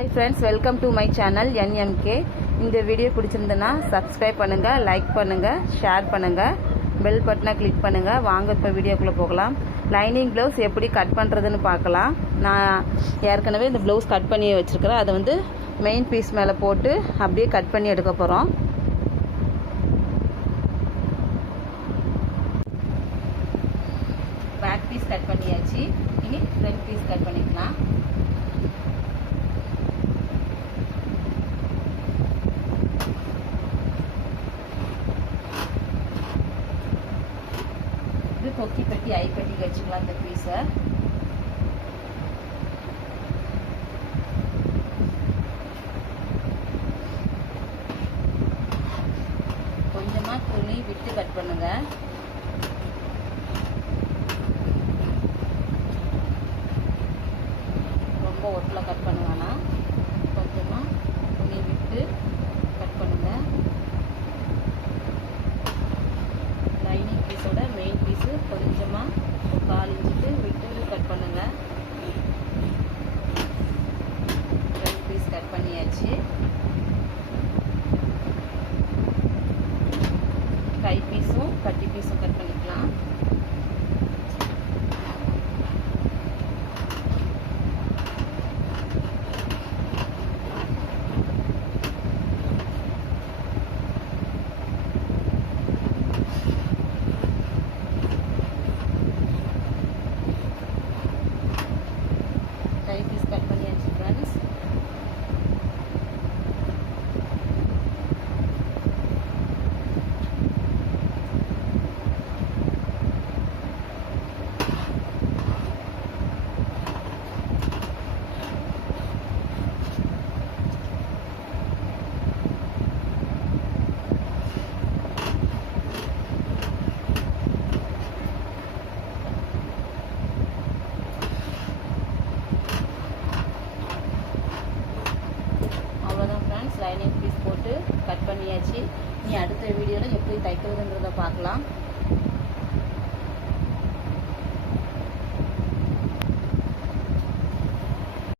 Hi friends, welcome to my channel NMK. இந்த video பிடிச்சிருந்தனா subscribe பண்ணுங்க, like பண்ணுங்க, share பண்ணுங்க, பெல் பட்டனை கிளிக் பண்ணுங்க. வாங்க இப்போ வீடியோக்குள்ள போகலாம். லைனிங் ப்ளவுஸ் எப்படி கட் பண்ணுறதுன்னு பார்க்கலாம். நான் ஏற்கனவே இந்த ப்ளவுஸ் கட் பண்ணி வச்சுருக்கிறேன். அதை வந்து மெயின் பீஸ் மேலே போட்டு அப்படியே கட் பண்ணி எடுக்க போகிறோம். பேக் பீஸ் கட் பண்ணியாச்சு. இனி ஃப்ரண்ட் பீஸ் கட் பண்ணிக்கலாம். இது கொக்கி பெட்டி ஐ பெட்டிக்கு வச்சுக்கலாம். இந்த பீஸை கொஞ்சமா துணி விட்டு கட் பண்ணுங்க. ரொம்ப ஒட்டில் கட் பண்ணுவானா, கொஞ்சமா துணி விட்டு கட் பண்ணுங்க. லைனிங் பீஸோட மெயின் பீஸு கொஞ்சமாக 1/4 இன்ச்சுக்கு விட்டு கட் பண்ணுங்க. ஃப்ரண்ட் பீஸ் கட் பண்ணியாச்சு. கை பீஸும் கட்டி பீஸும் கட் பண்ணிக்கலாம். கை பீஸ் கட் பண்ணியாச்சு ஃப்ரெண்ட்ஸ். அவ்வளோதான் ஃப்ரெண்ட்ஸ், லைனிங் பீஸ் போட்டு கட் பண்ணியாச்சு. நீ அடுத்த வீடியோவில் எப்படி தைக்கிறதுன்றதை பார்க்கலாம்.